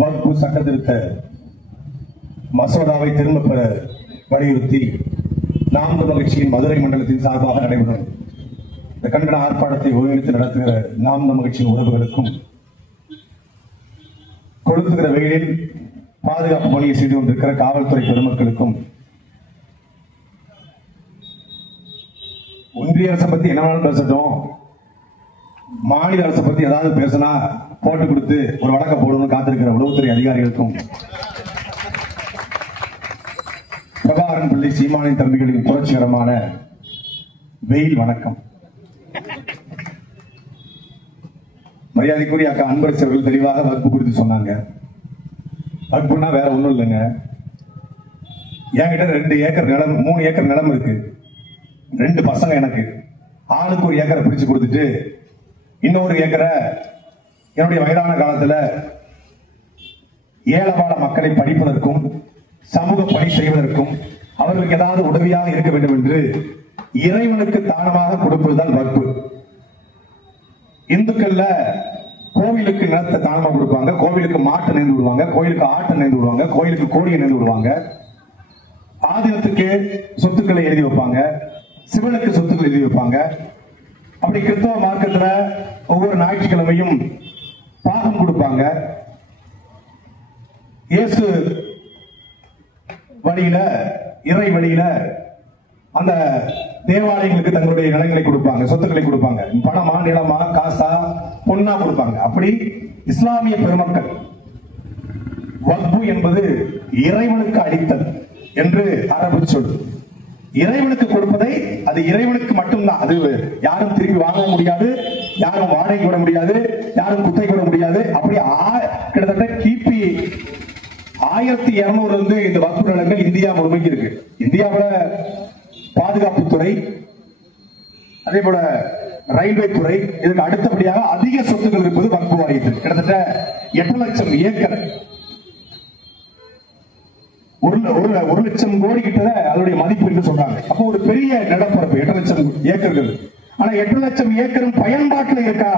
வக்ஃபு சட்டத்திருத்த மசோதாவை திரும்ப பெற வலியுறுத்தி நாம் தமிழர் கட்சியின் மதுரை மண்டலத்தின் சார்பாக நடைபெறும் இந்த கண்டன ஆர்ப்பாட்டத்தை ஒருங்கிணைத்து நடத்துகிற நாம் தமிழர் கட்சியின் உறவுகளுக்கும், கொளுத்துகிற வெயிலில் பாதுகாப்பு பணியை செய்து கொண்டிருக்கிற காவல்துறை பெருமக்களுக்கும், ஒன்றிய அரசை பத்தி என்ன வேணாலும் பேசட்டும், மாநில அரசை பத்தி ஏதாவது பேசினா போட்டு கொடுத்து ஒரு வழக்க போடணும்னு காத்திருக்கிற உளவுத்துறை அதிகாரிகளுக்கும், பிரபாகரன் பிள்ளை சீமானின் தம்பிகளின் புரட்சிகரமான வெயில் வணக்கம். மரியாதைக்குரிய அக்கா அன்பரசு அவர்கள் தெளிவாக வக்ஃபு குறித்து சொன்னாங்க. வக்ஃபுனா வேற ஒண்ணும் இல்லைங்க. என்கிட்ட 2 ஏக்கர் நிலம், 3 ஏக்கர் நிலம் இருக்கு. 2 பசங்க எனக்கு. ஆளுக்கு ஒரு ஏக்கரை பிரிச்சு கொடுத்துட்டு இன்னொரு ஏக்கரை என்னுடைய வயதான காலத்துல ஏழபால மக்களை படிப்பதற்கும் சமூக பணி செய்வதற்கும் அவர்களுக்கு ஏதாவது உதவியாக இருக்க வேண்டும் என்று இறைவனுக்கு தானமாக கொடுப்பதுதான் வக்ஃபு. இந்துக்கள்ல கோவிலுக்கு நிலத்தை தானமாக கொடுப்பாங்க, கோவிலுக்கு மாட்டை நேர்ந்து விடுவாங்க, கோயிலுக்கு ஆட்டை நேர்ந்து விடுவாங்க, கோயிலுக்கு கோழியை நேர்ந்து விடுவாங்க, ஆதீனத்துக்கு சொத்துக்களை எழுதி வைப்பாங்க, சிவனுக்கு சொத்துக்களை எழுதி வைப்பாங்க. அப்படி கிறிஸ்தவ மார்க்கத்துல ஒவ்வொரு ஞாயிற்றுக்கிழமையும் பாகம் கொடுப்பாங்க. இயேசு வழியில, இறை வழியில அந்த தேவாலயங்களுக்கு தங்களுடைய நிலங்களை கொடுப்பாங்க, சொத்துக்களை கொடுப்பாங்க. பணமா, நிலமா, காசா, பொன்னா கொடுப்பாங்க. அப்படி இஸ்லாமிய பெருமக்கள் வக்ஃபு என்பது இறைவனுக்கு அளித்தல் என்று அரபு சொல். இறைவனுக்கு கொடுப்பதை அது இறைவனுக்கு மட்டும்தான். அது யாரும் திரும்பி வாங்க முடியாது, யாரும் வாடகை விட முடியாது, யாரும் குத்தை விட முடியாது. அப்படி கிட்டத்தட்ட கிபி 1200 இருந்து இந்த வக்ஃபு நிலங்கள் இந்தியா முழுமைக்கு இருக்கு. இந்தியாவில் பாதுகாப்புத்துறை, அதே போல ரயில்வே துறை, இதுக்கு அடுத்தபடியாக அதிக சொத்துக்கள் இருப்பது வக்ஃபு வாரியத்தில். கிட்டத்தட்ட 8 லட்சம் ஏக்கர், 1 லட்சம் கோடி கிட்ட அதனுடைய மதிப்பு என்று சொல்றாங்க. அப்போ ஒரு பெரிய நிலப்பரப்பு 8 லட்சம் ஏக்கர்கள். ஆனா 8 லட்சம் ஏக்கரும் பயன்பாட்டில் இருக்கா?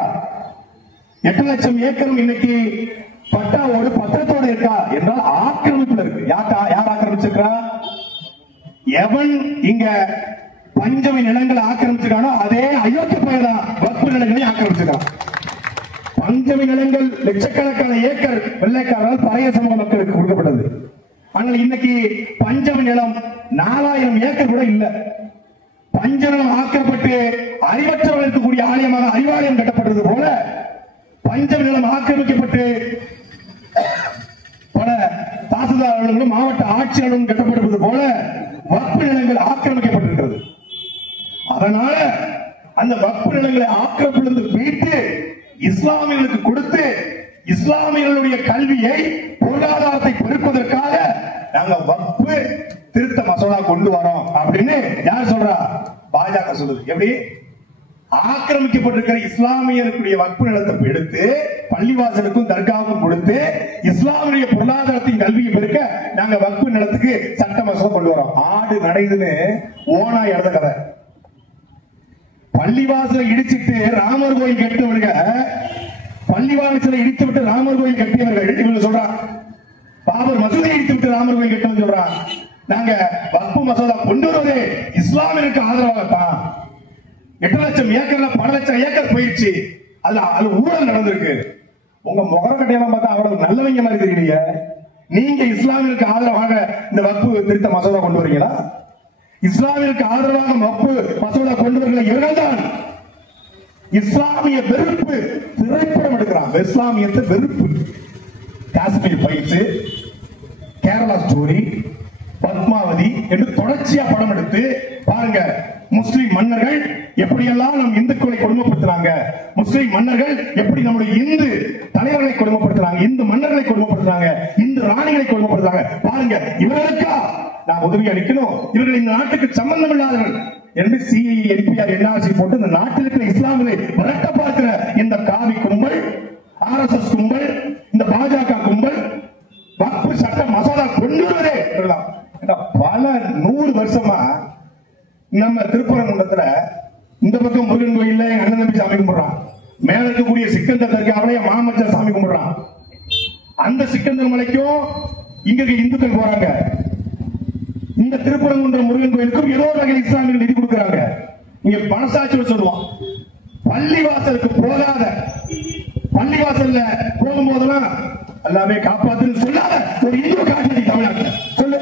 8 லட்சம் ஏக்கரும் இன்னைக்கு பட்டாவோடு பத்திரத்தோடு இருக்கா என்றால் ஆக்கிரமிப்புல இருக்கு. யார் ஆக்கிரமிச்சிருக்கா? எவன் இங்க பஞ்சமி நிலங்களை ஆக்கிரமிச்சிருக்கானோ அதே அயோக்கிய பையன் வக்ஃபு நிலங்களை ஆக்கிரமிச்சிருக்கான். பஞ்சமி நிலங்கள் லட்சக்கணக்கான ஏக்கர் வெள்ளைக்காரர்கள் பழைய சமூக மக்களுக்கு கொடுக்கப்பட்டது. ஆனால் இன்னைக்கு பஞ்சமி நிலம் 4000 ஏக்கர் கூட இல்ல. பஞ்ச நிலம் ஆக்கப்பட்டு அறிவற்றவர்கள் இருக்கக்கூடிய ஆலயமாக அறிவாலயம் கட்டப்பட்டது போல பஞ்சமி நிலம் ஆக்கிரமிக்கப்பட்டு பல தாசில்தார்களும் மாவட்ட ஆட்சியாளர்களும் கட்டப்படுவது போல வக்ஃபு நிலங்கள் ஆக்கிரமிக்கப்பட்டிருக்கிறது. அதனால அந்த வக்ஃபு நிலங்களை ஆக்கிரமிப்பிலிருந்து மீட்டு இஸ்லாமியர்களுக்கு கொடுத்து இஸ்லாமியர்களுடைய கல்வியை, பொருளாதாரத்தை பெருக்குவதற்காக நாங்க வக்ஃபு திருத்த மசோதா கொண்டு வரோம் அப்படின்னு யார் சொல்றா? பாஜக சொல்லுது. எப்படி? ஆக்கிரமிக்கப்பட்டிருக்கிற இஸ்லாமியர்களுடைய வக்ஃபு நிலத்தை எடுத்து பள்ளிவாசலுக்கும் தர்காவுக்கும் கொடுத்து இஸ்லாமிய பொருளாதாரத்தின் கல்வியை பெருக்க நாங்க வக்ஃபு நிலத்துக்கு சட்ட மசோதா கொண்டு வரோம். ஆடு நடைதுன்னு ஓனா எழுத கதை. பள்ளிவாசலை இடிச்சிட்டு ராமர் கோயில் கட்டினவங்க, பள்ளிவாசலை இடித்து விட்டு ராமர் கோயில் கட்டியவர்கள் இவங்க சொல்றான், பாபர் மசூதியை இடித்து விட்டு ராமர் கோயில் கட்டவங்க சொல்றான், நாங்க வக்ஃபு மசோதா கொண்டு வருவதே இஸ்லாமியருக்கு ஆதரவாகத்தான். 8 லட்சம் ஏக்கர்ல பல லட்சம் ஏக்கர் போயிடுச்சு. அதுல ஊழல் நடந்திருக்கு. உங்க முகரக்கட்டையெல்லாம் பார்த்தா அவ்வளவு நல்லவங்க மாதிரி தெரியலையே. நீங்க இஸ்லாமியருக்கு ஆதரவாக இந்த வக்ஃபு திருத்த மசோதா கொண்டு வரீங்களா? இஸ்லாமியருக்கு ஆதரவாக வக்ஃபு மசோதா கொண்டு வரல இவர்கள் தான். இஸ்லாமிய வெறுப்பு திரைப்படம் எடுக்கிறான். இஸ்லாமியத்தை வெறுப்பு. காஷ்மீர் பயிற்சி, கேரளா ஸ்டோரி, பத்மாவதி என்று தொடர்ச்சியா படம் எடுத்து பாருங்க. முஸ்லிம் மன்னர்கள் எப்படியெல்லாம் நம் இந்துக்களை கொடுமைப்படுத்துறாங்க, முஸ்லிம் மன்னர்கள் எப்படி நம்முடைய இந்து தலைவர்களை கொடுமைப்படுத்துறாங்க, இந்து மன்னர்களை கொடுமைப்படுத்துறாங்க, இந்து ராணிகளை கொடுமைப்படுத்துறாங்க. பாருங்க, இவர்களுக்கா நான் உதவி அளிக்கணும், இவர்கள் இந்த நாட்டுக்கு சம்பந்தம் இல்லாதவர்கள் என்று சிஐ, என்பிஆர், என்ஆர்சி போட்டு இந்த நாட்டில் இருக்கிற இஸ்லாமியர்களை விரட்ட பார்க்கிற இந்த காவி கும்பல், ஆர்எஸ்எஸ் கும்பல், இந்த பாஜக கும்பல் வக்ஃபு சட்ட மசோதா கொண்டு வருவதே பல பல 100 வருஷமா நம்ம திருப்பரங்குன்றத்துல இந்த பக்கம் முருகன் கோயில்ல எங்க அண்ணன் தம்பி சாமி கும்பிடுறான், மேல இருக்கக்கூடிய சிக்கந்தர் தர்காவில மாமச்சர் சாமி கும்பிடுறான். அந்த சிக்கந்தர் மலைக்கும் இங்க இந்துக்கள் போறாங்க. இந்த திருப்பரங்குன்றம் முருகன் கோயிலுக்கும் ஏதோ வகையில் இஸ்லாமியர்கள் நிதி கொடுக்கிறாங்க. இங்க மனசாட்சியோட சொல்லுவான், பள்ளிவாசலுக்கு போகாத, பள்ளிவாசல்ல போகும்போதெல்லாம் எல்லாமே காப்பாத்துன்னு சொல்லாத ஒரு இந்து காட்டு தமிழ்நாட்டில் சொல்லு.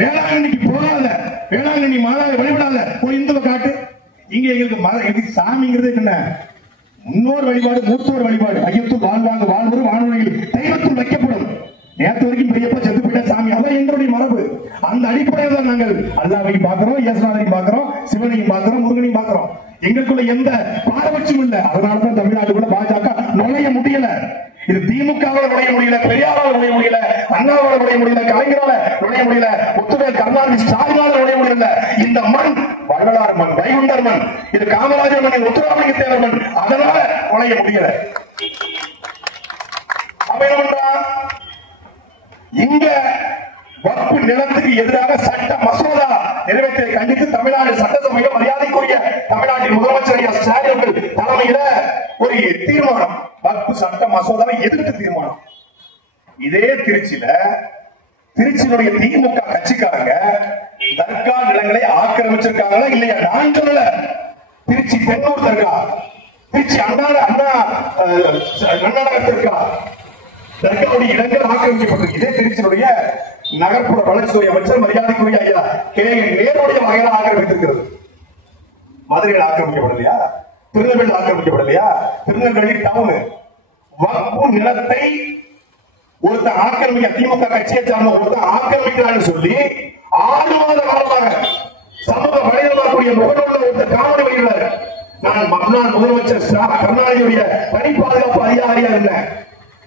வேளாங்கண்ணிக்கு போகாத, வேளாங்கண்ணி மாதாவை வழிபடாத ஒரு இந்துவை காட்டு. இங்க எங்களுக்கு சாமிங்கிறது என்ன? முன்னோர் வழிபாடு, மூத்தோர் வழிபாடு. ஐயத்துள் வாழ்வாங்க வாழ்வரும் வானொலியில் தெய்வத்துள் வைக்கப்படும். நேற்று வரைக்கும் பெரியப்பா செத்து போயிட்ட சாமி, அதான் எங்களுடைய மரபு. அந்த அடிப்படையில் தான் நாங்கள் அல்லாவையும் பார்க்கிறோம், இயேசுநாதரையும் பார்க்கிறோம், சிவனையும் பார்க்கிறோம், முருகனையும் பார்க்கிறோம். எங்களுக்குள்ள எந்த பாரபட்சமும் இல்லை. அதனாலதான் தமிழ்நாட்டுக்குள்ள பாஜக நுழைய முடியல. இது திமுகவால் நுழைய முடியல, பெரியாரால் நுழைய முடியல, அண்ணாவால் நுழைய முடியல, கலைஞரால நுழைய முடியல, முத்துவேல் கருணாநிதி ஸ்டாலினால நுழைய முடியல. இந்த மண் வள்ளலார் மண், வைகுண்டர் மண், இது காமராஜர் மண், முத்துராமலிங்க தேவர் மண். அதனால நுழைய முடியல. அப்ப என்ன பண்றான்? இங்க வக்பு நிலத்துக்கு எதிராக சட்ட மசோதா நிறைவேற்ற கண்டித்து தமிழ்நாடு சட்டசபையில் மரியாதைக்குரிய தமிழ்நாட்டின் முதலமைச்சர் ஸ்டாலின் அவர்கள் தலைமையில ஒரு தீர்மானம், வக்பு சட்ட மசோதாவை எதிர்த்து தீர்மானம். இதே திருச்சியினுடைய திமுக கட்சிக்காரங்க தர்கா நிலங்களை ஆக்கிரமிச்சிருக்காங்களா இல்லையா? நான் சொல்லல. திருச்சி தென்னூர் தர்கா, திருச்சி அண்ணா தர்கா, தர்காவுடைய இடங்கள் ஆக்கிரமிக்கப்பட்டிருக்கு. இதே திருச்சியினுடைய நகர்ப்புற வளர்ச்சித்துறை அமைச்சர் மரியாதைக்குரிய ஐயா நேருடைய வகையில் ஆக்கிரமித்திருக்கிறது. மதுரையில் ஆக்கிரமிக்கப்படலையா? திருநெல்வேலி ஆக்கிரமிக்கப்படலையா? திருநெல்வேலி டவுன் வக்பு நிலத்தை ஒருத்தர் ஆக்கிரமிக்க, திமுக கட்சியை சார்ந்த ஒருத்தர் ஆக்கிரமிக்கிறான்னு சொல்லி 6 மாத காலமாக சமூக வலைதளக்கூடிய முகநூலில் ஒருத்தர் காமெடி வருகிறார். நான் மன்னார் முதலமைச்சர் கருணாநிதியுடைய தனி பாதுகாப்பு அதிகாரியா இருந்தேன்.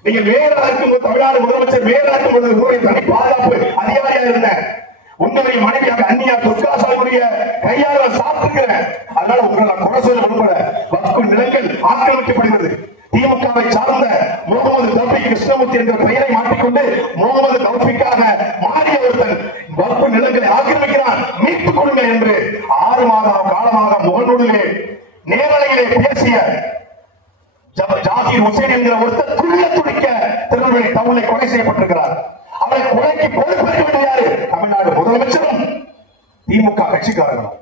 நீங்க வேறாருக்கும் தமிழ்நாடு முதலமைச்சர் வேறாருக்கும் தனி பாதுகாப்பு அதிகாரியா இருந்தேன். உங்களுடைய மனைவியாக அந்நியா துர்காசாவுடைய கையால சாப்பிட்டுக்கிறேன். அதனால உங்களை நான் குறை சொல்ல விரும்பல. வக்பு நிலங்கள் ஆக்கிரமிக்கப்படுகிறது. திமுகவை சார்ந்த முகமது தௌஃபிக் கிருஷ்ணமூர்த்தி என்ற பெயரை மாற்றிக்கொண்டு முகமது தௌஃபிக்காக மாறிய ஒருத்தன் வக்பு நிலங்களை ஆக்கிரமிக்கிறான், மீட்டுக் கொடுங்கள் என்று 6 மாத காலமாக முகநூலிலே நேரலையிலே பேசிய ஜாகிர் ஹுசைன் என்கிற ஒருத்தர் துள்ள துடிக்க திருநெல்வேலி டவுனை கொலை செய்யப்பட்டிருக்கிறார். அவரை கொலைக்கு பொறுப்பேற்க யாரு? தமிழ்நாடு முதலமைச்சரும் திமுக கட்சிக்காரர்களும்.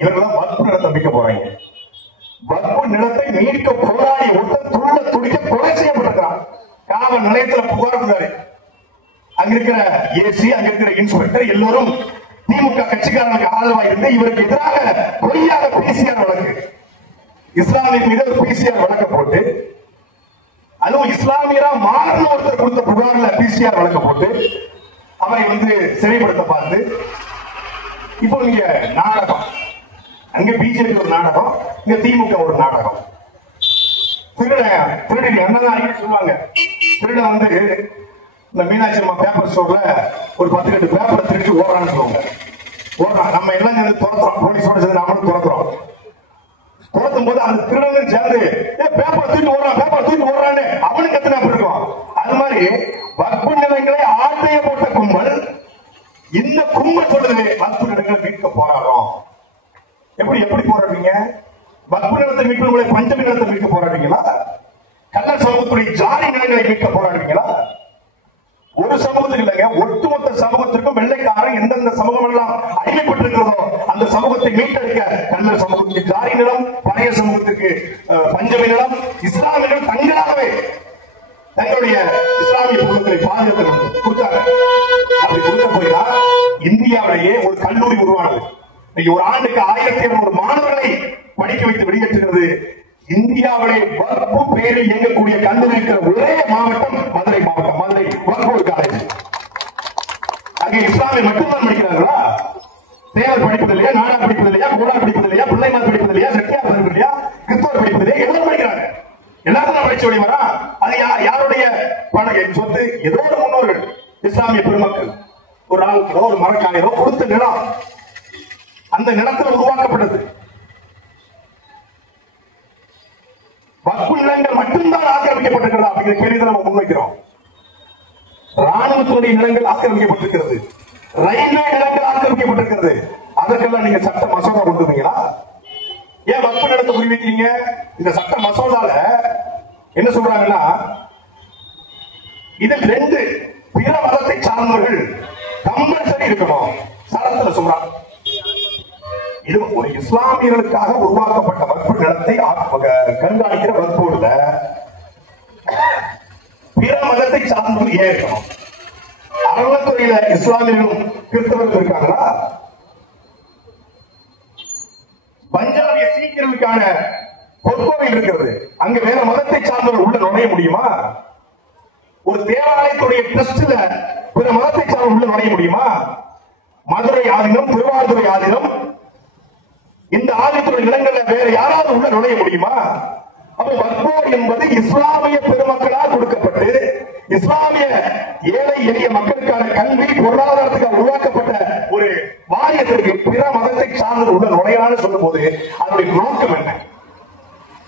இவர்கள் வக்பு நிலத்தை மீட்க போறாங்க. வக்பு நிலத்தை மீட்க போராடி ஒருத்தர் துள்ள துடிக்க கொலை செய்யப்பட்டிருக்கிறார். காவல் நிலையத்தில் புகார் கொடுத்தாரு. அங்க இருக்கிற ஏசி, அங்க இருக்கிற இன்ஸ்பெக்டர் எல்லோரும் திமுக கட்சிக்காரர்களுக்கு ஆதரவாக இருந்து இவருக்கு எதிராக பொய்யாக பிசிஆர் வழக்கு, இஸ்லாமிய மீது ஒரு பிசிஆர் வழக்க போட்டு, அதுவும் இஸ்லாமியரா மாறின ஒருத்தர் கொடுத்த புகார்ல பிசிஆர் வழக்க போட்டு அவரை சிறைப்படுத்த பார்த்து, இப்போ நீங்க நாடகம், அங்க பிஜேபி ஒரு நாடகம், இங்க திமுக ஒரு நாடகம். திருடன் என்னதான் சொல்லுவாங்க, திருடன் இந்த மீனாட்சி அம்மா பேப்பர் ஸ்டோர்ல ஒரு 10 பேப்பரை திருடி ஓடுறான்னு சொல்லுவாங்க. ஓடுறான், நம்ம எல்லாம் சேர்ந்து துரத்துறோம், போலீஸோட சேர்ந்து நம்மளும் துரத்துறோம். துரத்தும் போது அந்த திருடன் சேர்ந்து பேப்பர் தூக்கி ஓடுறான், பேப்பர் தூக்கி ஓடுறான்னு அவனுக்கு எத்தனை இருக்கும். அது மாதிரி வக்பு நிலங்களை ஆட்டைய போட்ட கும்பல், இந்த கும்பல் சொல்லுது வக்பு நிலங்களை மீட்க போராடுறோம். எப்படி போராடுறீங்க? வக்பு நிலத்தை மீட்பவர்களை பஞ்சமி நிலத்தை மீட்க போராடுறீங்களா? கல்லர் சமூகத்துடைய ஜாதி நிலங்களை மீட்க போராடுறீங்களா? ஒரு சமூகத்துக்கு இல்லைங்க, ஒட்டுமொத்த சமூகத்திற்கும் வெள்ளைக்காரன் எந்தெந்த சமூகம் எல்லாம் அடிமைப்பட்டிருக்கிறதோ அந்த சமூகத்தை மீட்டெடுக்க கல்லர் சமூகத்துக்கு ஜாதி நிலம், பழைய சமூகத்திற்கு பஞ்சமி நிலம், இஸ்லாமியர்கள் தங்களாகவே தங்களுடைய இஸ்லாமிய பொருட்களை பாதுகாத்து கொடுத்தாங்க. அப்படி கொடுக்க போயினா இந்தியாவிலேயே ஒரு கல்லூரி உருவானது. ஒரு ஆண்டுக்கு 1200 மாணவர்களை படிக்க வைத்து வெளியேற்றுகிறது. இந்தியாவிலே வக்பு பேரில் இயங்கக்கூடிய கல்லூரி இருக்கிற ஒரே மாவட்டம் மதுரை மாவட்டம். மதுரை வக்பு காலேஜ். அங்கே இஸ்லாமிய மட்டும்தான் படிக்கிறார்களா? தேவர் படிப்பது இல்லையா? நாடா படிப்பது இல்லையா? கூடா படிப்பது இல்லையா? பிள்ளைமார் படிப்பது இல்லையா? செட்டியார் படிப்பது இல்லையா? கிறிஸ்தவர் படிப்பது இல்லையா? எல்லாரும் படிக்கிறாங்க. எல்லாரும் படிச்ச வழிவரா? அது யாருடைய பணம் சொத்து? ஏதோ ஒரு முன்னோர்கள் இஸ்லாமிய பெருமக்கள் ஒரு ஆளுக்கோ ஒரு மரக்காயரோ கொடுத்த நிலம், அந்த நிலத்தில் உருவாக்கப்பட்டது. வக்பு நிலங்கள் மட்டும்தான் ஆக்கிரமிக்கப்பட்டிருக்கிறதா அப்படிங்கிற கேள்வி நம்ம முன்வைக்கிறோம். ராணுவத்துடைய நிலங்கள் ஆக்கிரமிக்கப்பட்டிருக்கிறது, ரயில்வே நிலங்கள் இருக்கிறது. அதற்கெல்லாம் நீங்க சட்ட மசோதா கொண்டு வந்தீங்களா? ஏன் வக்ஃப் நிலத்தை குறிவைக்கிறீங்க? இந்த சட்ட மசோதால என்ன சொல்றாங்கன்னா, இதில் 2 பிற மதத்தை சார்ந்தவர்கள் கம்பல்சரி இருக்கணும் சட்டத்துல சொல்றாங்க. இது ஒரு இஸ்லாமியர்களுக்காக உருவாக்கப்பட்ட வக்ஃப் நிலத்தை கண்காணிக்கிற வக்ஃப் போர்டுல பிற மதத்தை சார்ந்தவர்கள் ஏன் இருக்கணும்? அறநிலைத்துறையில இஸ்லாமியர்களும் கிறிஸ்தவர்கள் இருக்காங்களா? பஞ்சாபிய சீக்கியர்களுக்கான பொற்கோவில் இருக்கிறது, அங்க வேற மதத்தை சார்ந்தவர்கள் உள்ள நுழைய முடியுமா? ஒரு தேவாலயத்துடைய ட்ரஸ்ட்ல பிற மதத்தை சார்ந்த உள்ள நுழைய முடியுமா? மதுரை ஆதீனம், திருவாரூரை ஆதீனம், இந்த ஆதீனத்துடைய இடங்கள்ல வேற யாராவது உள்ள நுழைய முடியுமா? அப்ப வக்ஃப் என்பது இஸ்லாமிய பெருமக்களால் கொடுக்கப்பட்டு இஸ்லாமிய ஏழை எளிய மக்களுக்கான கல்வி பொருளாதாரத்துக்காக உருவாக்கப்பட்ட ஒரு வாரியத்திற்கு பிற மதத்தை சார்ந்து உள்ள நுழையலான்னு சொல்லும் போது அதனுடைய நோக்கம் என்ன?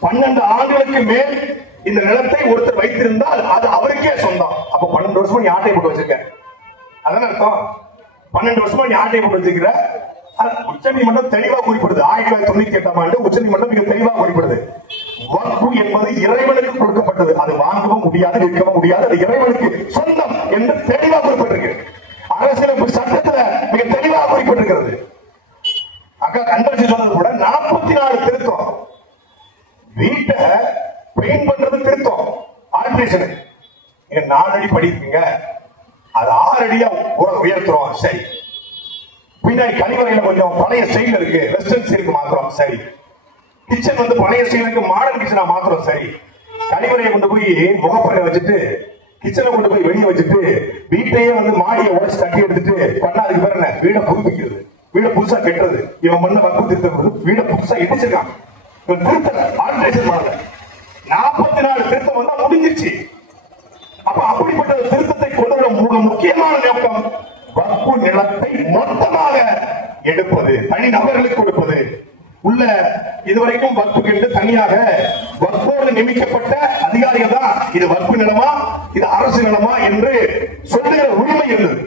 12 ஆண்டுகளுக்கு மேல் இந்த நிலத்தை ஒருத்தர் வைத்திருந்தால் அது அவருக்கே சொந்தம். அப்ப 12 வருஷமா நீ ஆட்டை போட்டு வச்சிருக்க, அதான் அர்த்தம். 12 வருஷமா நீ ஆட்டை போட்டு வச்சிருக்கிற. உச்சநீதிமன்றம் தெளிவா குறிப்பிடுது. 1998ஆம் ஆண்டு உச்சநீதிமன்றம் மிக தெளிவா குறிப்பிடுது, வக்ஃப் என்பது இறைவனுக்கு கொடுக்கப்பட்டது, அது வாங்கவும் முடியாது, விற்கவும் முடியாது, அது இறைவனுக்கு சொந்தம் என்று தெளிவா குறிப்பிட்டிருக்கு. அரசியலமைப்பு சட்டத்துல மிக தெளிவாக குறிப்பிட்டிருக்கிறது. அக்கா கண்பரிசி சொன்னது கூட 44 திருத்தம். வீட்டை பெயிண்ட் பண்றது திருத்தம், ஆல்ட்ரேஷன். 4 அடி படிப்பீங்க, அது 6 அடியா உயர்த்துறோம், சரி. பின்னாடி கழிவறையில கொஞ்சம் பழைய ஸ்டைல் இருக்கு, வெஸ்டர்ன் ஸ்டைலுக்கு மாத்திரம், சரி. கிச்சன் வந்து பழைய ஸ்டைலுக்கு மாடர்ன் கிச்சனா மாத்திரம், சரி. கழிவறையை கொண்டு போய் முகப்பறையை வச்சுட்டு கிச்சனை கொண்டு போய் வெளியே வச்சுட்டு வீட்டையே வந்து மாடியை உடச்சு தட்டி எடுத்துட்டு பண்ணா அதுக்கு பேர் என்ன? வீடை புதுப்பிக்கிறது, வீடை புதுசா கட்டுறது. இவன் பண்ண வக்ஃப் திருத்தம் வீடை புதுசா இடிச்சிருக்கான். இவன் திருத்தல, ஆல்ட்ரேஷன் பண்ணல. 44 திருத்தம் வந்தா முடிஞ்சிருச்சு. அப்ப அப்படிப்பட்ட திருத்தத்தை கொண்டு வர முக்கியமான நோக்கம் வக்ஃப் நிலத்தை மொத்தமாக எடுப்பது, தனி நபர்களுக்கு கொடுப்பது. உள்ள இதுவரைக்கும் வக்ஃப் என்று தனியாக வக்ஃபோடு நியமிக்கப்பட்ட அதிகாரிகள் தான் இது வக்ஃப் நிலமா இது அரசு நிலமா என்று சொல்லுகிற உரிமை இருந்தது.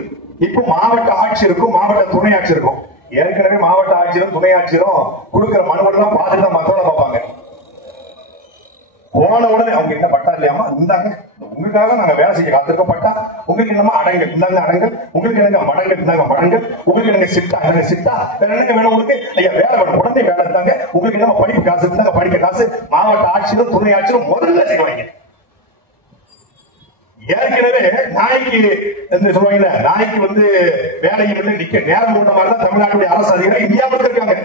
இப்போ மாவட்ட ஆட்சியருக்கும் மாவட்ட துணை ஆட்சியருக்கும், ஏற்கனவே மாவட்ட ஆட்சியரும் துணை ஆட்சியரும் கொடுக்கிற மனுவெல்லாம் பார்த்துட்டு தான் மக்கள பார்ப்பாங்க. போன உடனே அவங்க என்ன பட்டா இல்லையாமா, இந்தாங்க உங்களுக்காக நாங்க வேலை செய்ய காத்திருக்கோம், பட்டா உங்களுக்கு என்னமா அடங்கள், இந்தாங்க அடங்கள், உங்களுக்கு என்னங்க மடங்கள், இந்தாங்க மடங்கள், உங்களுக்கு என்னங்க சிட்டா, என்னங்க சிட்டா, வேற என்னங்க வேணும் உங்களுக்கு? ஐயா வேலை வேணும், உடனே வேலை இருந்தாங்க, உங்களுக்கு என்னமா படிப்பு காசு, இருந்தாங்க படிக்க காசு. மாவட்ட ஆட்சியரும் துணை ஆட்சியரும் முதல்ல செய்வாங்க. ஏற்கனவே நாய்க்கு சொல்லுவாங்க, நாய்க்கு வந்து வேலையை வந்து நிக்க நேரம் உள்ள மாதிரி தான் தமிழ்நாட்டுடைய அரசு அதிகாரி இந்தியாவில் இருக்காங்க.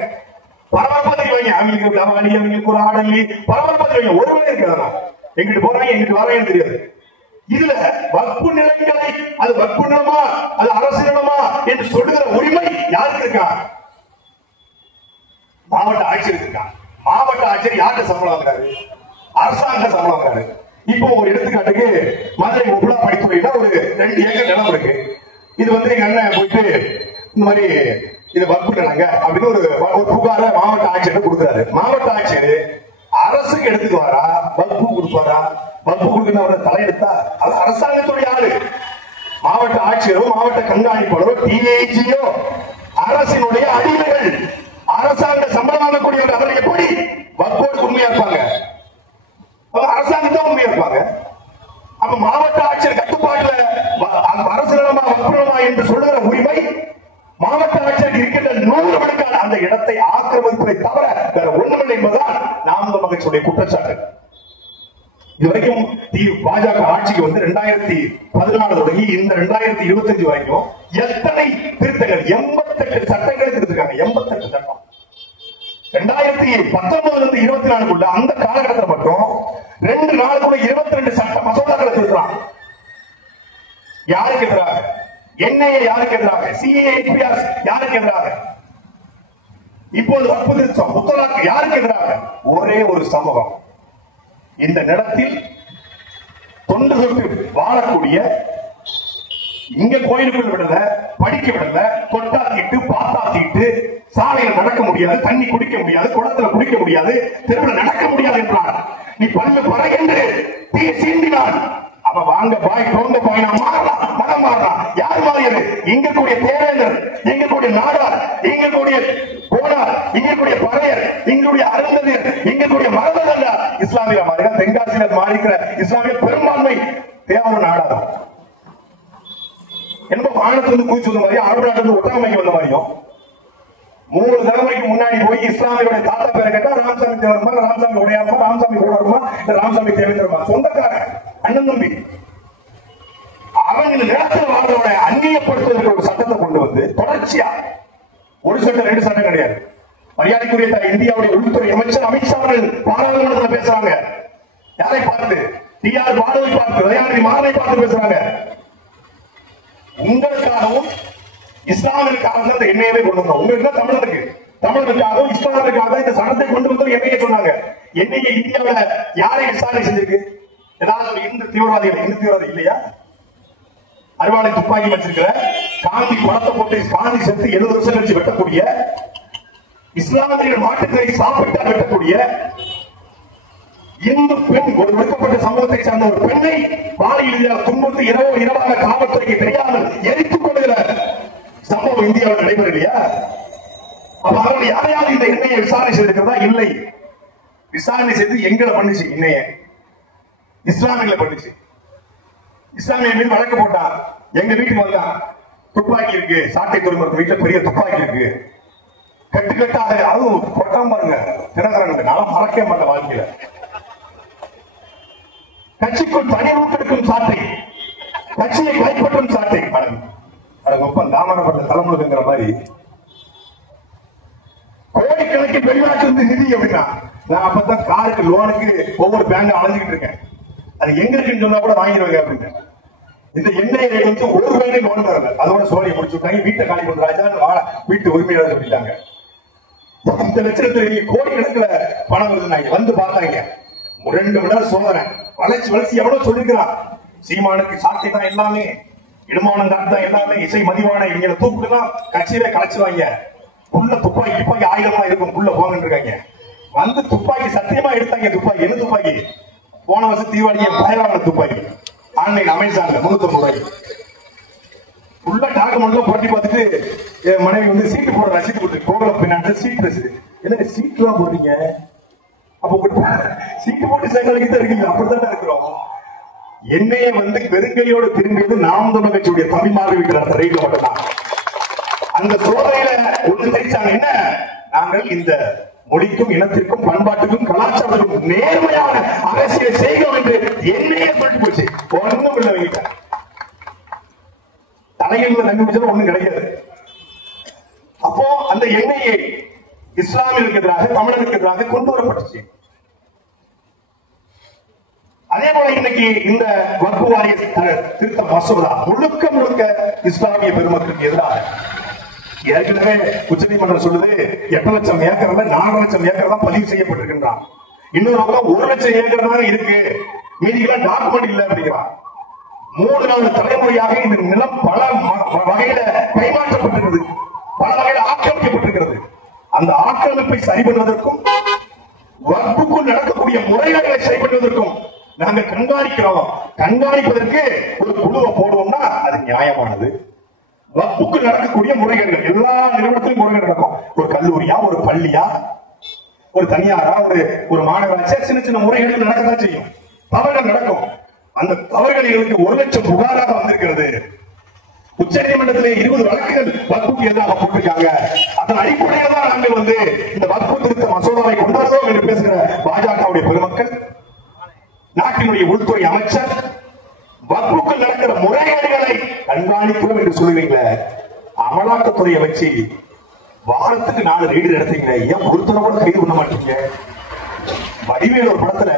பரபரப்பா தெரிவாங்க, அவங்களுக்கு தவாணி, அவங்களுக்கு ஒரு ஆடலி, பரபரப்பா தெரிவாங்க. ஒரு வேலை இருக்காது, எங்கிட்டு போறாங்க எங்கிட்டு வராங்கன்னு தெரியாது. இதுல வக்ஃப் நிலங்களை அது வக்ஃப் நிலமா அது அரசு நிலமா என்று சொல்லுகிற உரிமை யாருக்கு இருக்கா? மாவட்ட ஆட்சியருக்கு இருக்கா. மாவட்ட ஆட்சியர் யாருக்கு சம்பளம் வாங்குறாரு? அரசாங்க சம்பளம் வாங்குறாரு. இப்போ ஒரு எடுத்துக்காட்டுக்கு மதுரை உலா படித்துறையில ஒரு 2 ஏக்கர் நிலம் இருக்கு. இது வந்து எங்க அண்ணன் போயிட்டு இந்த மாதிரி இது வக்ஃப் நிலங்க அப்படின்னு ஒரு புகார மாவட்ட ஆட்சியர் கொடுக்குறாரு. மாவட்ட ஆட்சியர் அரசுக்கு எடுத்துக்குவாரா, வக்ஃப் கொடுப்பாரா? வக்ஃப் கொடுக்கணும் அவரை தலையெடுத்தா அது அரசாங்கத்துடைய ஆளு. மாவட்ட ஆட்சியரோ மாவட்ட கண்காணிப்பாளரோ டிஐஜியோ அரசினுடைய அடிமைகள், அரசாங்க சம்பளம் வாங்கக்கூடியவர்கள். அவர்கள் எப்படி வக்ஃபோடு உண்மையா இருப்பாங்க? அரசாங்கத்தான் உண்மையா இருப்பாங்க. அப்ப மாவட்ட ஆட்சியர் கட்டுப்பாட்டுல அரசு நிலமா வக்ஃப் நிலமா என்று சொல்லுகிற உரிமை மாவட்ட ஆட்சியருக்கு இருக்கின்ற 100 விழுக்காடு அந்த இடத்தை ஆக்கிரமிப்பதை தவிர வேற ஒண்ணுமில்லை என்பதுதான் நாம் மகிழ்ச்சியுடைய குற்றச்சாட்டு. இதுவரைக்கும் பாஜக ஆட்சிக்கு வந்து 2014 தொடங்கி இந்த 2025 வரைக்கும் எத்தனை திருத்தங்கள்? 88 சட்டங்களை திருத்திருக்காங்க. 88 சட்டம். 2019 24 அந்த காலகட்டத்தில் மட்டும் 2 நாளுக்குள்ள 22 சட்ட மசோதாக்களை திருத்துறாங்க. யாருக்கு எதிராக? என்ஐஏ யாருக்கு எதிராக? சிஏஎஸ்பிஆர் யாருக்கு எதிராக? இப்போது வக்ஃப் திருத்தம் முத்தலாக் யாருக்கு எதிராக? ஒரே ஒரு சமூகம். இந்த நிலத்தில் தொண்டு தொட்டு வாழக்கூடிய, இங்க கோயிலுக்குள் விடல, படிக்க விடல, கொட்டா தீட்டு பாத்தா தீட்டு, சாலையில் நடக்க முடியாது, தண்ணி குடிக்க முடியாது, குளத்துல குடிக்க முடியாது, தெருவில் நடக்க முடியாது என்றார். நீ பல்லு பற என்று தீ சீண்டினான். அவ வாங்க பாய் தோங்க பாய் நான் மாறலாம், மனம் மாறலாம். யார் மாறியது? இங்க கூடிய தேவேந்தர், எங்க இங்கக்கூடிய நாடார், இங்கக்கூடிய கோனார், இங்கக்கூடிய பறையர், இங்கக்கூடிய அருந்ததியர், இங்கக்கூடிய மரபல்ல இஸ்லாமிய மாறிகள் தென்காசியில் மாறிக்கிற இஸ்லாமிய பெரும்பான்மை தேவன் நாடார். என்னமோ வானத்துல இருந்து குதிச்சு வந்த மாதிரியும் ஆழ்நாட்டிலிருந்து ஒட்டாமைக்கு வந்த மாதிரியும் 3 தலைமுறைக்கு முன்னாடி போய் இஸ்லாமியோட தாத்தா பேரை கேட்டா ராமசாமி தேவருமா, ராமசாமி உடையாருமா, ராமசாமி கோடாருமா, ராமசாமி தேவேந்திரமா, சொந்தக்காரன் அண்ணன் தம்பி. அவங்க நிலத்தில் வாழ்றோட அந்நியப்படுத்துவதற்கு ஒரு சட்டத்தை கொண்டு வந்து தொடர்ச்சியா ஒரு சட்டம் 2 சட்டம் கிடையாது. மரியாதைக்குரிய இந்தியாவுடைய உள்துறை அமைச்சர் அமித்ஷா அவர்கள் பாராளுமன்றத்தில் பேசுறாங்க. யாரை பார்த்து? டி.ஆர். பாலுவை பார்த்து, தயாநிதி மாறனை பார்த்து பேசுறாங்க. உங்களுக்காகவும் இஸ்லாமிற்காக இந்த எண்ணெயவே கொண்டு வந்தோம். உங்களுக்கு தமிழர்களுக்காகவும் இஸ்லாமிற்காக இந்த சட்டத்தை கொண்டு வந்து எண்ணெயை சொன்னாங்க. எண்ணெயை இந்தியாவில் யாரை விசாரணை செஞ்சிருக்கு? ஏதாவது இந்து தீவிரவாதி இல்லையா? அறுவாலை துப்பாக்கி வச்சிருக்கிற, காந்தி பணத்தை போட்டு காந்தி செத்து 70 வருஷம் கழிச்சு வெட்டக்கூடிய, இஸ்லாமியர்கள் மாட்டுக்கரை சாப்பிட்டு வெட்டக்கூடிய இந்து பெண், ஒரு ஒடுக்கப்பட்ட சமூகத்தை சார்ந்த ஒரு பெண்ணை பாலியல் துன்புறுத்தி இரவாக காவல்துறைக்கு தெரியாமல் எரித்துக் கொள்கிற சம்பவம் இந்தியாவில் நடைபெறலையா? அப்ப அவர்கள் யாரையாவது இந்த எண்ணெயை விசாரணை செய்திருக்கிறதா? இல்லை. விசாரணை செய்து எங்களை பண்ணுச்சு, எண்ணெய இஸ்லாமியர்களை பண்ணுச்சு. இஸ்லாமிய மீது வழக்கு போட்டா, எங்க வீட்டுக்கு வந்தா துப்பாக்கி இருக்கு, சாட்டை துறைமுறை வீட்டுல பெரிய துப்பாக்கி இருக்கு, கட்டுக்கட்டாக அதுவும் கொட்டாம பாருங்க, தினகரன் நான் மறக்க மாட்டேன் வாழ்க்கையில. கட்சிக்குள் தனி ஊட்டெடுக்கும் சாட்டை, கட்சியை கைப்பற்றும் சாட்டை, தாமரப்பட்ட தலைமுறைங்கிற மாதிரி கோடிக்கணக்கில் வெளிநாட்டு நிதி அப்படின்னா, நான் அப்பதான் காருக்கு லோனுக்கு ஒவ்வொரு பேங்க் அலைஞ்சிட்டு இருக்கேன். அது எங்க இருக்குன்னு சொன்னா கூட வாங்கிடுவாங்க அப்படின்னு. இந்த எண்ணெய் வந்து ஒரு பேங்க் லோன் தரல, அதோட சோழியை முடிச்சு விட்டாங்க. வீட்டை காலி பண்ற ராஜா வீட்டு உரிமையாளர் சொல்லிட்டாங்க. இந்த லட்சத்துல கோடிக்கணக்கில் பணம் வருது. வந்து பார்த்தாங்க, 2 மணி நேரம் சோதனை, வளர்ச்சி எவ்வளவு சொல்லிருக்கிறான். சீமானுக்கு சாட்சி தான் எல்லாமே, இடுமானம் தான் எல்லாமே, இசை மதிவான இவங்களை தூக்குலாம் கட்சியில கலைச்சுவாங்க. உள்ள துப்பாக்கி ஆயுதமா இருக்கும், உள்ள போங்கன்னு இருக்காங்க. வந்து துப்பாக்கி சத்தியமா எடுத்தாங்க. துப்பாக்கி என்ன துப்பாக்கி? போன வருஷம் தீபாவளி பயனான துப்பாக்கி, ஆன்லைன் அமேசான்ல 350 ரூபாய்க்கு. உள்ள டாக்குமெண்ட்ல போட்டி பார்த்துட்டு என் மனைவி வந்து சீட்டு போட ரசீது கொடுத்து கோகுல பின்னாடி சீட் ரசீது. என்ன சீட் எல்லாம் போடுறீங்க? அப்ப சீட்டு போட்டு சேர்க்கலைக்கு தான் இருக்கீங்க, அப்படித்தான் இருக்கிறோம். என்னையே வந்து பெருங்கையோடு திரும்பியது நாம் தமிழர் கட்சியுடைய தமிழ்மாறு இருக்கிற ரயில மட்டும்தான். அந்த சோதனையில ஒன்று தெரிவிச்சாங்க, என்ன? நாங்கள் இந்த மொழிக்கும் இனத்திற்கும் பண்பாட்டுக்கும் கலாச்சாரத்திற்கும் நேர்மையான அரசியல் செய்கிறோம் என்று என்னையே சொல்லிட்டு போச்சு. ஒன்றும் இல்லை, வைக்கிட்ட தலையில் கண்டுபிடிச்சது ஒண்ணும் கிடையாது. அப்போ அந்த எண்ணெயை இஸ்லாமியருக்கு எதிராக தமிழருக்கு எதிராக கொண்டு வரப்பட்டுச்சு. அதே போல இன்னைக்கு இந்த வக்ஃப் வாரிய திருத்த மசோதா முழுக்க இஸ்லாமிய பெருமக்களுக்கு எதிராக. ஏற்கனவே உச்சநீதிமன்றம் சொல்லுது 8 லட்சம் ஏக்கர்ல 4 லட்சம் ஏக்கர் தான் பதிவு செய்யப்பட்டிருக்கின்றான். இன்னொரு பக்கம் 1 லட்சம் ஏக்கர் தான் இருக்கு, மீதிக்கெல்லாம் டாக்குமெண்ட் இல்லை அப்படிங்கிறான். 3 தலைமுறையாக இந்த நிலம் பல வகையில கைமாற்றப்பட்டிருக்கிறது, பல வகையில ஆக்கிரமிக்கப்பட்டிருக்கிறது. அந்த ஆக்கிரமிப்பை சரி பண்ணுவதற்கும் வக்ஃபுக்குள் நடக்கக்கூடிய முறைகளை சரி பண்ணுவதற்கும் நாங்க கண்காணிக்கிறோம். கண்காணிப்பதற்கு ஒரு குழுவை போடுவோம்னா அது நியாயமானது. வக்ஃபுக்குள் நடக்கக்கூடிய முறைகள் எல்லா நிறுவனத்திலும் முறைகள் நடக்கும். ஒரு கல்லூரியா, ஒரு பள்ளியா, ஒரு தனியாரா, ஒரு மாநகராட்சியா, சின்ன சின்ன முறைகள் நடக்கத்தான் செய்யும். தவறுகள் நடக்கும். அந்த தவறுகளுக்கு 1 லட்சம் புகாராக வந்திருக்கிறது. உச்ச நீதிமன்றத்திலே 20 வழக்குகள் வக்ஃபுக்கு எதிராக போட்டிருக்காங்க. அதன் அடிப்படையில் தான் நாங்கள் வந்து இந்த வக்ஃப் திருத்த மசோதாவை கொண்டு வருவோம் என்று பேசுகிற பாஜகவுடைய பெருமக்கள், நாட்டினுடைய உள்துறை அமைச்சர் வக்ஃபுக்குள் நடக்கிற முறைகேடுகளை கண்காணிக்கிறோம் என்று சொல்லுவீங்களே, அமலாக்கத்துறையை வச்சு வாரத்துக்கு 4 ரெய்டு நடத்தீங்க, ஏன் ஒருத்தர கூட கைது பண்ண மாட்டீங்க? வடிவேல் ஒரு படத்துல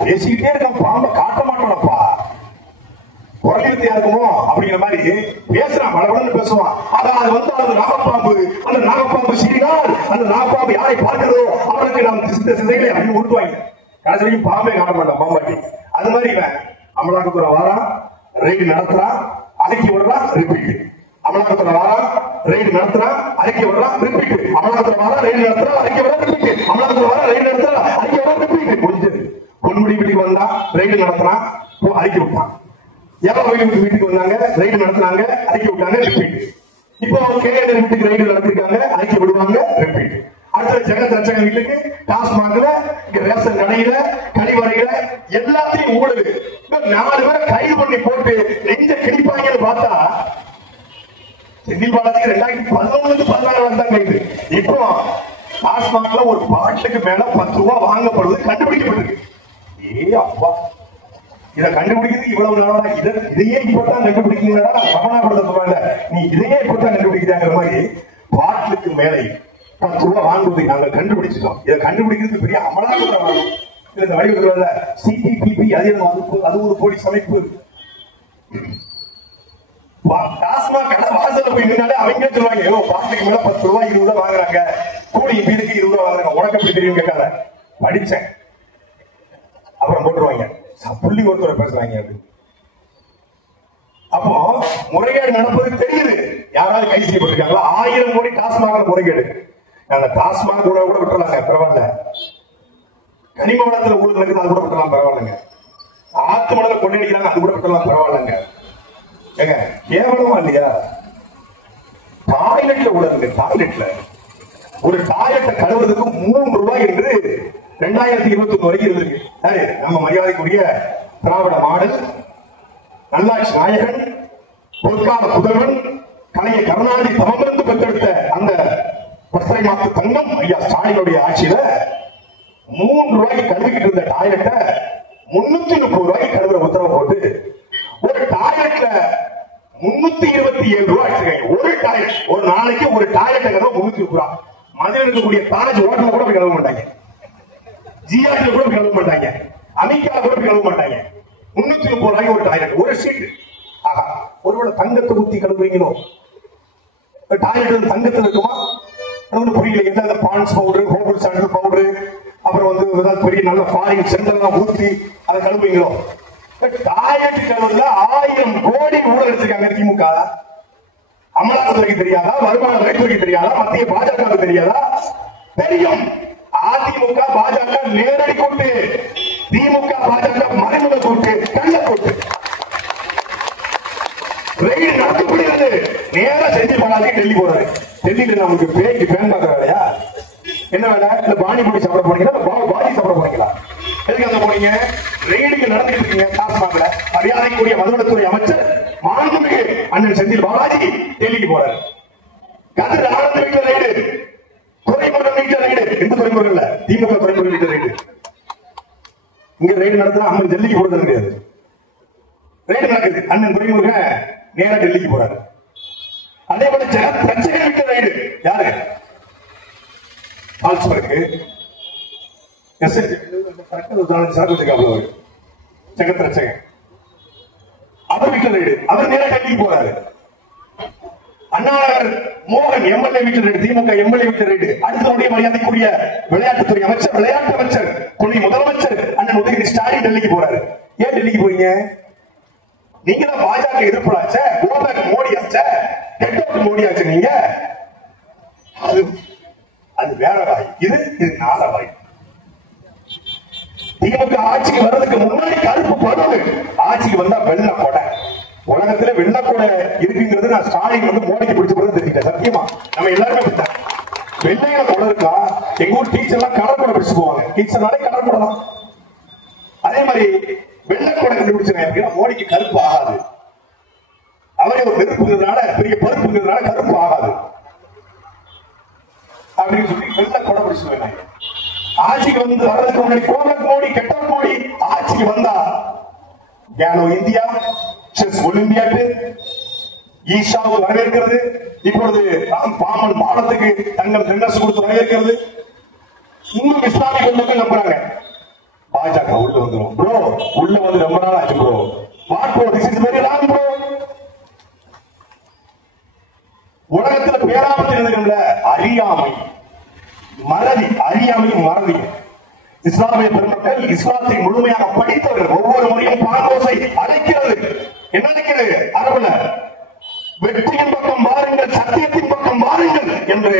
பேசிக்கிட்டே இருக்க பாம்பை காட்ட மாட்டோம்ப்பா, குரலியத்தையா இருக்குமோ அப்படிங்கிற மாதிரி பேசுறான், மழை பேசுவான். அதாவது வந்து அந்த நாகப்பாம்பு சீரினால் அந்த நாகப்பாம்பு யாரை பார்க்கிறதோ அவனுக்கு நாம் சிதைகளை அப்படின்னு உருட்டுவாங்க. கடைசி வரைக்கும் பாம்பே காட்ட மாட்டான், பாம்பாட்டி. அது மாதிரி அமலாக்கத்துறை வாரா, ரெய்டு நடத்துறான், அடக்கி விடுறான், ரிப்பீட். அமலாக்கத்துறை வாரா, ரெய்டு நடத்துறான், அறிக்கை விடுறான், ரிப்பீட். அமலாக்கத்துறை வாரா, ரெய்டு நடத்துறான், அறிக்கை விடுறான், ரிப்பீட். அமலாக்கத்துறை வாரா, ரெய்டு நடத்துறான், அறிக்கை விடுறான், ரிப்பீட். முடிஞ்சது. பொன்முடி வீட்டுக்கு வந்தா ரெய்டு நடத்துறான், அறிக்கை விட்டான். எவ்வளவு வீட்டுக்கு வந்தாங்க, ரெய்டு நடத்தினாங்க, அறிக்கை விட்டாங்க, ரிப்பீட். இப்போ கேஎன் வீட்டுக்கு ரைடு நடத்திருக்காங்க, அறிக்கை விடுவாங்க, ரிப்பீட். அடுத்த ஜெகத் ரட்சகன் வீட்டுக்கு டாஸ்மாக்ல, இங்க ரேஷன் கடையில, கழிவறையில எல்லாத்தையும் ஊழல். 4 பேரை கைது பண்ணி போட்டு நெஞ்ச கிழிப்பாங்கன்னு பார்த்தா செந்தில் பாலாஜிக்கு 2011-14 தான் கைது. இப்போ டாஸ்மாக்ல ஒரு பாட்டுக்கு மேல 10 ரூபாய் வாங்கப்படுவது கண்டுபிடிக்கப்பட்டிருக்கு. அப்பா, இதை கண்டுபிடிக்கிறது இவ்வளவு நாளா? இதையே இப்பதான் கண்டுபிடிக்கிறீங்களா? கவனப்படுத்த சொல்றாங்க, நீ இதையே இப்பதான் கண்டுபிடிக்கிறாங்கிற மாதிரி பாட்டுக்கு மேலே 10 ரூபாய் வாங்குவதை நாங்கள் கண்டுபிடிச்சிட்டோம். இதை கண்டுபிடிக்கிறது பெரிய அமலாக்கத்துறை. இந்த வடிவத்தில் சிடிபிபி அது ஒரு போலீஸ் அமைப்பு. டாஸ்மாக் கடை வாசல்ல போய் நின்னாலே அவங்க சொல்லுவாங்க, ஏதோ பாட்டுக்கு மேல 10 ரூபாய் 20 ரூபாய் வாங்குறாங்க, கூலி வீடுக்கு 20 ரூபாய் வாங்குறாங்க. உனக்கு எப்படி தெரியும் கேட்காத, படிச்சேன். அப்புறம் போட்டுருவாங்க, புள்ளி ஒருத்தர் பேசுறாங்க. அப்போ முறைகேடு நடப்பது தெரியுது. யாராவது கைது செய்யப்பட்டிருக்காங்களா? 1000 கோடி டாஸ்மாக முறைகேடு. நாங்க டாஸ்மாக கூட விட்டுலாங்க, பரவாயில்ல. கனிம வளத்துல ஊழல் நடக்குது, அது கூட விட்டுலாம், பரவாயில்லைங்க. ஆத்து மணல கொள்ளடிக்கிறாங்க, அது கூட விட்டுலாம், பரவாயில்லைங்க. ஏங்க கேவலமா இல்லையா? டாய்லெட்ல ஊழல். டாய்லெட்ல ஒரு டாய்லெட்டை கழுவுறதுக்கு 3 ரூபாய் என்று 2021 வரைக்கும் இருக்கு. நம்ம மரியாதைக்குரிய திராவிட மாடல் நல்லாட்சி நாயகன், பொற்கால புதல்வன், கலைஞர் கருணாநிதி தவமிருந்து பெற்றெடுத்த அந்த பசறை மாத்து தங்கம் ஐயா ஸ்டாலினுடைய ஆட்சியில 3 ரூபாய்க்கு கழுவிக்கிட்டு இருந்த டாய்லெட்டை 330 ரூபாய்க்கு கழுவுற உத்தரவு போட்டு ஒரு டாய்லெட்ல 327 ரூபாய் வச்சிருக்காங்க. ஒரு டாய்லெட், ஒரு நாளைக்கு ஒரு டாய்லெட் கழுவ 320 ரூபாய். மதுரை இருக்கக்கூடிய தாஜ் ஹோட்டல கூட கழுவ மாட்டாங்க, ஜிஆர்டி கூட கழுவ மாட்டாங்க, அமெரிக்கா கூட கழுவ மாட்டாங்க. 330 ரூபாய்க்கு ஒரு டாய்லெட், ஒரு சீட். ஒருவேளை தங்கத்தை ஊத்தி கழுவுறீங்களோ? டாய்லெட் தங்கத்தில் இருக்குமா? புரியல. என்ன பான்ஸ் பவுடர், ஹோபல் சாண்டல் பவுடர், அப்புறம் பெரிய நல்ல ஃபாரின் சென்டர்லாம் ஊத்தி அதை கழுவுறீங்களோ? டாய்லெட் கழுவுல 1000 கோடி ஊழல் அடிச்சிருக்காங்க திமுக. அமலாக்கத்துறைக்கு தெரியாதா? வருமான வரித்துறைக்கு தெரியாதா? மத்திய பாஜக தெரியாதா? தெரியும். அதிமுக பாஜக நேரடி கூட்டு, திமுக பாஜக மறைமுக கூட்டு, கள்ள கூட்டு. ரயில் நடத்தப்படுகிறது. நேரம் செஞ்சு பாலாஜி டெல்லி போறாரு. டெல்லியில நமக்கு பேய்க்கு பேன் பார்க்க வேலையா? என்ன வேலை? இல்ல பானிபூரி சாப்பிட போனீங்களா? பாதி சாப்பிட போனீங்களா? எதுக்கு அங்க போனீங்க? ரெய்டுக்கு நடந்துட்டு இருக்கீங்க டாஸ்மாக்ல. மரியாதைக்குரிய மதுவளத்துறை அமைச்சர் மாண்புமிகு அண்ணன் செந்தில் பாலாஜி டெல்லிக்கு போறாரு. கதிர் ஆனந்த் வீட்டுல ரைடு, துறைமுகம் வீட்டுல ரைடு. எந்த துறைமுகம் இல்ல, திமுக துறைமுகம் வீட்டுல ரைடு. இங்க ரைடு நடத்தினா அம்மன் டெல்லிக்கு போறது கிடையாது. ரைடு நடக்குது, அண்ணன் துறைமுக நேரா டெல்லிக்கு போறாரு. அதே போல ஜெகத் ரட்சகன் வீட்டுல ரைடு. யாரு? ஆல்ஸ்பர்க்கு ஜெகத் ரட்சகன் அவர் வீட்டுல ரைடு. அவர் நேரா டெல்லிக்கு போறாரு. அண்ணாநகர் மோகன் எம்எல்ஏ வீட்டுல ரைடு, திமுக எம்எல்ஏ வீட்டுல ரைடு. அடுத்தவருடைய மரியாதைக்குரிய விளையாட்டுத்துறை அமைச்சர், விளையாட்டு அமைச்சர், துணை முதலமைச்சர் அண்ணன் உதயநிதி ஸ்டாலின் டெல்லிக்கு போறாரு. ஏன் டெல்லிக்கு போறீங்க? நீங்க தான் பாஜக எதிர்ப்புலாச்ச, கோபேக் மோடி ஆச்ச, கெட் அவுட் மோடி ஆச்சு. நீங்க அது வேற வாய், இது நால வாய். திமுக ஆட்சிக்கு வர்றதுக்கு முன்னாடி கருப்பு பருவம், ஆட்சிக்கு வந்தா வெள்ள கொடை. உலகத்துல வெள்ள கொடை இருக்குங்கிறது நான் ஸ்டாலின் மோடிக்கு பிடிச்ச பிறகு தெரிஞ்சுட்டேன். சத்தியமா நம்ம எல்லாருமே விட்டேன். வெள்ளையில கொடை இருக்கா? எங்க ஊர் டீச்சர் எல்லாம் கலர் கொடை பிடிச்சு போவாங்க. டீச்சர்னாலே கலர் கொடை தான். அதே மாதிரி வெள்ள கொடை கண்டுபிடிச்சிருக்காங்க. மோடிக்கு கருப்பு ஆகாது. அவரே ஒரு நெருப்புங்கிறதுனால, பெரிய பருப்புங்கிறதுனால கருப்பு ஆகாது அப்படின்னு சொல்லி வெள்ள கொடை பிடிச்சிருக்காங்க. ஆட்சிக்கு வந்து வர்றதுக்கு முன்னாடி கோபக் மோடி, கெட்ட மோடி ஆட்சிக்கு வந்தா கேலோ இந்தியா, செஸ் ஒலிம்பியாட்டு, ஈஷாவுக்கு வரவேற்கிறது. இப்பொழுது பாமன் பாலத்துக்கு தங்கம் டென்னஸ் கொடுத்து வரவேற்கிறது. இன்னும் இஸ்லாமிய கொண்டு நம்புறாங்க. பாஜக உள்ள வந்துடும் ப்ரோ. உள்ள வந்து ரொம்ப நாள் ஆச்சு bro. What bro, this is very long bro. உலகத்துல பேராபத்து இருந்துகள்ல அறியாமை, மறதி, அறியாமையும் மறதி. இஸ்லாமிய பெருமக்கள் இஸ்லாத்தை முழுமையாக படித்தவர்கள். ஒவ்வொரு முறையும் பாங்கோசை அழைக்கிறது. என்ன அழைக்கிறது? அரபுல வெற்றியின் பக்கம் வாருங்கள், சத்தியத்தின் பக்கம் வாருங்கள் என்று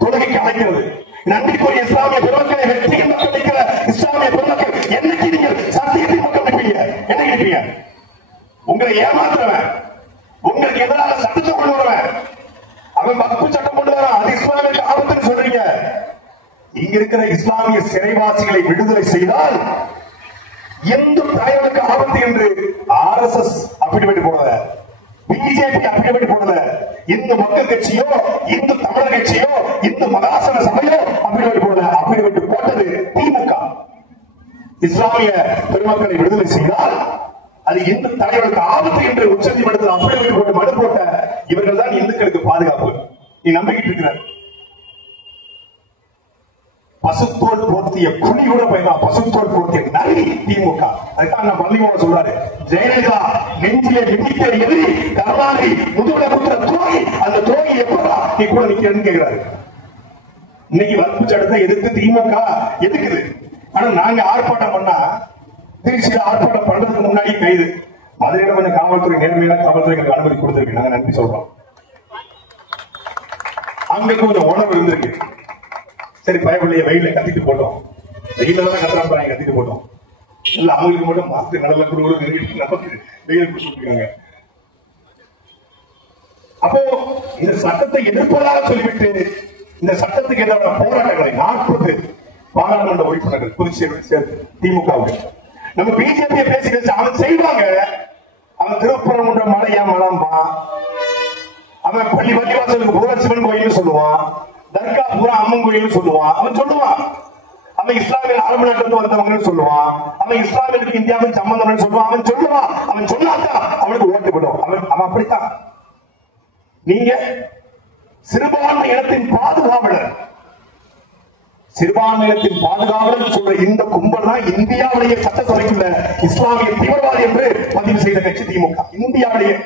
தொழுகைக்கு அழைக்கிறது. நன்றிக்குரிய இஸ்லாமிய பெருமக்களை, வெற்றியின் பக்கம் நிற்கிற இஸ்லாமிய பெருமக்கள், என்னைக்கு நீங்கள் சத்தியத்தின் பக்கம் நிற்பீங்க? என்ன நிற்பீங்க? உங்களை ஏமாத்துறவன், உங்களுக்கு எதிராக சட்டத்தை கொண்டு வருவன், அவன் வக்பு சட்டம் கொண்டு வரான், அது இஸ்லாமிய ஆபத்துன்னு சொல்றீங்க. இங்க இருக்கிற இஸ்லாமிய சிறைவாசிகளை விடுதலை செய்தால் எந்த தலைவனுக்கு ஆபத்து என்று RSS அபிடவிட் போடல, பிஜேபி அபிடவிட் போடல, இந்து மக்கள் கட்சியோ இந்து தமிழர் கட்சியோ இந்து மகாசன சபையோ அபிடவிட் போடல. அபிடவிட் போட்டது திமுக. இஸ்லாமிய பெருமக்களை விடுதலை செய்தால் அது இந்து தலைவருக்கு ஆபத்து என்று உச்சநீதிமன்றத்தில் அபிடவிட் போட்டு மனு போட்ட இவர்கள் தான் இந்துக்களுக்கு பாதுகாப்பு. நீ நம்பிக்கிட்டு இருக்கிற பசுத்தோல் போர்த்திய புலி கூட போயிடலாம், பசுத்தோல் போர்த்திய நரி திமுக. அதுதான் நான் பள்ளியோட சொல்றாரு, ஜெயலலிதா நெஞ்சிலே மிதித்த எதிரி கருணாநிதி முதுகுல குத்துற துரோகி, அந்த துரோகி எப்படா நீ கூட நிக்கிறன்னு கேட்கிறாரு. இன்னைக்கு வக்பு சட்டத்தை எதிர்த்து திமுக எதுக்குது. ஆனா நாங்க ஆர்ப்பாட்டம் பண்ணா திருச்சியில ஆர்ப்பாட்டம் பண்றதுக்கு முன்னாடி கைது. மதுரையில கொஞ்சம் காவல்துறை நேர்மையான காவல்துறைக்கு அனுமதி கொடுத்திருக்கு, நாங்க நன்றி சொல்றோம். அங்க கொஞ்சம் உணர்வு இருந்திருக்கு. சரி பயப்படைய வெயில கத்திட்டு போட்டோம், வெயில தான் கத்துறாங்க, கத்திட்டு போட்டோம். இல்ல அவங்களுக்கு மட்டும் மாஸ்க் நல்ல கொடுக்க நமக்கு வெயில் கொடுத்துருக்காங்க. அப்போ இந்த சட்டத்தை எதிர்ப்பதாக சொல்லிவிட்டு இந்த சட்டத்துக்கு எதிரான போராட்டங்களை 40 பாராளுமன்ற உறுப்பினர்கள் புதுச்சேரியில் சேர்த்து திமுக நம்ம பிஜேபியை பேசி அவன் செய்வாங்க. அவன் திருப்பரங்குன்ற மலையா மலம்பா, அவன் பள்ளி பள்ளிவாசலுக்கு பூரா சிவன் கோயில் சொல்லுவான், தர்கா பூரா அம்மன் கோயில் சொல்லுவான். அவன் சொல்லுவான் அவன் இஸ்லாமிய அரபு நாட்டிலிருந்து வந்தவங்க சொல்லுவான், அவன் இஸ்லாமியருக்கு இந்தியாவுக்கு சம்பந்தம் சொல்லுவான். அவன் சொல்லுவான், அவன் சொன்னாதான் அவனுக்கு ஓட்டு விடும். அவன் அப்படித்தான். நீங்க சிறுபான்மை இனத்தின் பாதுகாவலர், சிறுபான்மை இனத்தின் பாதுகாவலர் சொல்ற இந்த கும்பல் தான் இந்தியாவிலேயே சட்டசபைக்குள்ள இஸ்லாமிய தீவிரவாதி என்று பதிவு செய்த கட்சி திமுக. இந்தியாவிலேயே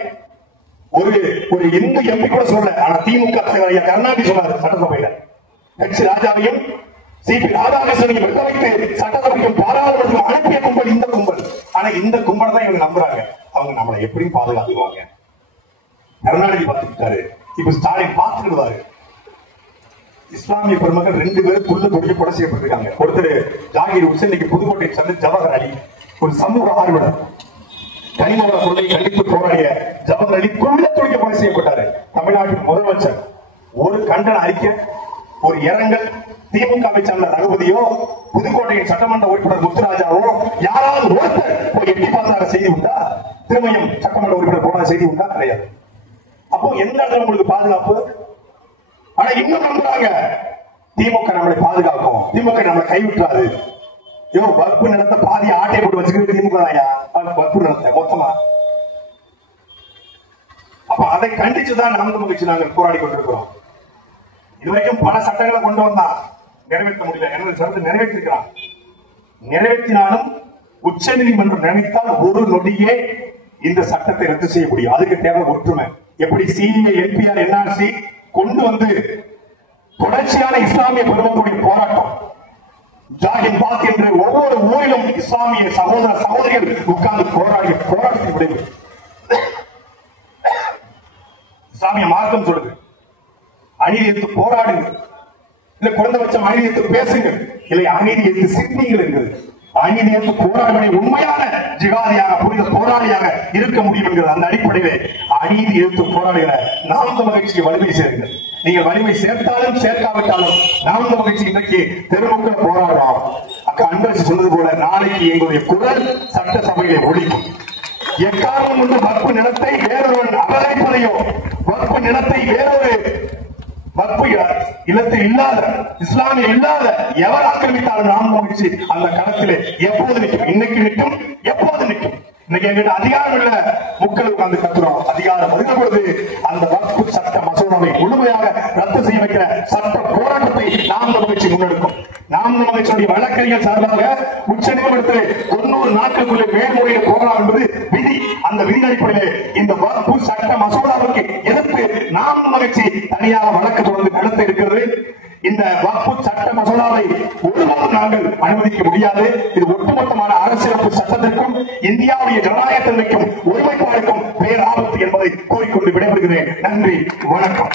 ஒரு இந்து எம்பி கூட சொல்ல, ஆனா திமுக தலைவர் கருணாநிதி சொன்னார் சட்டசபையில, கட்சி ராஜாவையும் சிபி ராதாகிருஷ்ணனையும் வெட்ட வைத்து சட்டசபைக்கும் பாராளுமன்றத்துக்கும் அனுப்பிய கும்பல் இந்த கும்பல். ஆனா இந்த கும்பல் தான் இவங்க நம்புறாங்க, அவங்க நம்மளை எப்படியும் பாதுகாத்துவாங்க. கருணாநிதி பார்த்துக்கிட்டாரு, இப்ப ஸ்டாலின் பார்த்துக்கிடுவாரு. இஸ்லாமிய பெருமக்கள் 2 பேரும் துள்ள தொழில் கொலை செய்யப்பட்டிருக்காங்க. ஒருத்தர் ஜாகிர் உசேன், இன்னைக்கு புதுக்கோட்டை சேர்ந்த ஜவஹர் அலி, ஒரு சமூக ஆர்வலர், கனிமவள கொள்கை கண்டித்து போராடிய ஜவஹர் அலி துள்ள தொழில் கொலை செய்யப்பட்டாரு. தமிழ்நாட்டின் முதலமைச்சர் ஒரு கண்டன அறிக்கை, ஒரு இரங்கல் திமுக அமைச்சர் ரகுபதியோ புதுக்கோட்டையின் சட்டமன்ற உறுப்பினர் முத்துராஜாவோ யாராவது ஒருத்தர் போய் எட்டி பார்த்தாங்க செய்தி உண்டா? திருமையும் சட்டமன்ற உறுப்பினர் போன செய்தி உண்டா? கிடையாது. அப்போ எந்த இடத்துல உங்களுக்கு பாதுகாப்பு? ஆனா இன்னும் நம்புறாங்க திமுக நம்மளை பாதுகாக்கும், திமுக நம்மளை கைவிட்டாரு. வகுப்பு நிலத்தை பாதி ஆட்டை போட்டு வச்சுக்கிறது திமுக தான், வகுப்பு நிலத்தை மொத்தமா. அப்ப அதை கண்டிச்சுதான் நாம் தமிழ் நாங்கள் போராடி கொண்டிருக்கிறோம். இதுவரைக்கும் பல சட்டங்களை கொண்டு வந்தா நிறைவேற்ற முடியல. எனது சட்டத்தை நிறைவேற்றிருக்கிறான். நிறைவேற்றினாலும் உச்ச நீதிமன்றம் நினைத்தால் ஒரு நொடியே இந்த சட்டத்தை ரத்து செய்ய முடியும். அதுக்கு தேவை ஒற்றுமை. எப்படி சிஏ, என்பிஆர், என்ஆர்சி கொண்டு வந்து தொடர்ச்சியான இஸ்லாமிய பெருமக்களுடைய போராட்டம், ஜாகின் பாத் என்று ஒவ்வொரு ஊரிலும் இஸ்லாமிய சகோதர சகோதரிகள் உட்கார்ந்து போராடிய போராட்டத்தின் விளைவு இஸ்லாமிய மார்க்கம் சொல்லுது. அநீதி எடுத்து போராடுங்க, இல்ல குறைந்தபட்சம் அநீதி எடுத்து பேசுங்க, இல்லை அநீதி எடுத்து சிந்திங்கள் என்கிறது. அநீதி எடுத்து போராடுவதை உண்மையான ஜிகாதியாக புனித போராளியாக இருக்க முடியும் என்கிறது. அந்த அடிப்படையிலே அநீதி எடுத்து போராடுகிற நாம் தமிழ் கட்சியை வலிமை சேருங்கள். நீங்கள் வலிமை சேர்த்தாலும் சேர்க்காவிட்டாலும் நாம் தமிழ் கட்சி இன்றைக்கு தெருமுக்கள் போராடலாம். அக்கா அன்பரசு சொன்னது போல நாளைக்கு எங்களுடைய குரல் சட்டசபையிலே ஒழிக்கும். எக்காரணம் கொண்டு வக்பு நிலத்தை வேறொருவன் அபகரிப்பதையோ, வக்பு நிலத்தை வேறொரு வக்பு இல்லத்தில் இல்லாத இஸ்லாமிய இல்லாத எவர் ஆக்கிரமித்தாலும் நாம் மகிழ்ச்சி அந்த களத்திலே எப்போது நிற்கும்? இன்னைக்கு நிற்கும், எப்போது நிற்கும்? இன்னைக்கு எங்கிட்ட அதிகாரம் இல்ல, முக்கள் உட்கார்ந்து கத்துறோம். அதிகாரம் வருகிற பொழுது அந்த வக்பு சட்ட மசோதாவை முழுமையாக ரத்து செய்ய வைக்கிற சட்ட போராட்டத்தை நாம் மகிழ்ச்சி முன்னெடுக்கும். நாம் மகிழ்ச்சியுடைய வழக்கறிஞர் சார்பாக உச்ச நீதிமன்றத்தில் 90 நாட்களுக்குள்ளே மேல்முறையீடு போகலாம் என்பது விதி. அந்த விதி அடிப்படையிலே இந்த வக்பு சட்ட மசோதாவுக்கு எதிர்த்து நாம் மகிழ்ச்சி தனியாக வழக்கு தொடர்ந்து நடத்த இருக்கிறது. இந்த வக்பு சட்ட மசோதாவை ஒருபோதும் நாங்கள் அனுமதிக்க முடியாது. இது ஒட்டுமொத்தமான அரசியலமைப்பு சட்டத்திற்கும் இந்தியாவுடைய ஜனநாயகத்திற்கும் ஒருமைப்பாடுக்கும் பேராபத்து என்பதை கூறிக்கொண்டு விடைபெறுகிறேன். நன்றி, வணக்கம்.